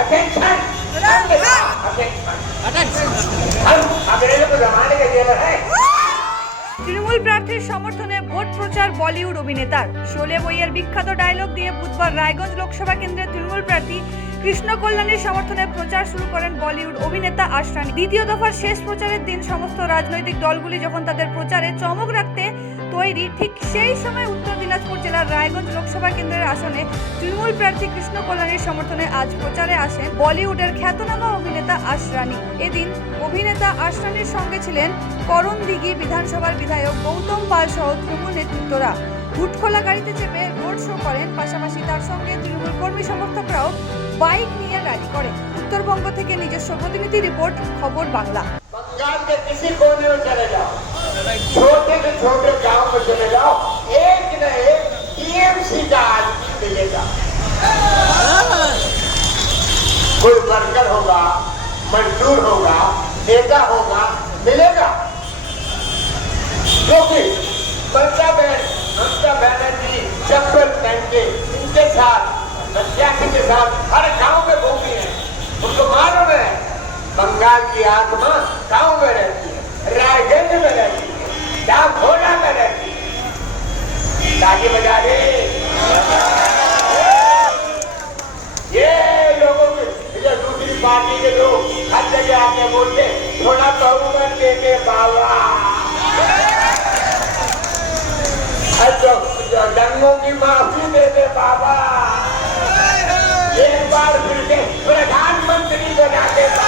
Attention हम अंग्रेजों को जमाने के जेलर हैं। তৃণমূল প্রার্থীর সমর্থনে ভোট প্রচার বলিউড অভিনেতার। শোলে বইয়ের বিখ্যাত ডায়লগ দিয়ে বুধবার রায়গঞ্জ লোকসভা কেন্দ্রের তৃণমূল প্রার্থী কৃষ্ণ কল্যাণীর সমর্থনে প্রচার শুরু করেন বলিউড অভিনেতা আশরানী। দ্বিতীয় দফার শেষ প্রচারের দিন সমস্ত রাজনৈতিক দলগুলি যখন তাদের প্রচারে চমক রাখতে তৈরি, ঠিক সেই সময় উত্তর দিনাজপুর জেলার রায়গঞ্জ লোকসভা কেন্দ্রের আসনে তৃণমূল প্রার্থী কৃষ্ণ কল্যাণীর সমর্থনে আজ প্রচারে আসেন বলিউডের খ্যাতনামা অভিনেতা আশরানী। এদিন অভিনেতা আশরানীর সঙ্গে ছিলেন করণদিঘি বিধানসভার বিধায়ক গৌতম পাল সহ তৃণমূল নেতৃত্বরা। হুটখোলা গাড়িতে চেপে রোড শো করেন, পাশাপাশি তার সঙ্গে তৃণমূল কর্মী সমর্থকরাও বাইক নিয়ে র্যালি করে। উত্তরবঙ্গ থেকে নিজস্ব প্রতিনিধি রিপোর্ট, খবর বাংলা। बंगाल के किसी कोने में चले जाओ, छोटे से छोटे गांव में चले जाओ, एक न एक टीएमसी का आदमी मिलेगा। कोई वर्कर होगा, मजदूर होगा, नेता होगा, मिलेगा। क्योंकि ममता बनर्जी चप्पल पहन के इनके साथ प्रत्याशी के साथ हर गांव में घूमी है। उनको मालूम है बंगाल की आत्मा गांव में रहती है, रायगंज में रहती है, डाकोटा में रहती है। ताकि बजा दे ये लोगों के, जो दूसरी पार्टी के लोग हर जगह आके बोलते थोड़ा बहुमत देते बाबा, जो दंगों की माफी देते बाबा, एक बार फिर से प्रधानमंत्री बनाते बाबा।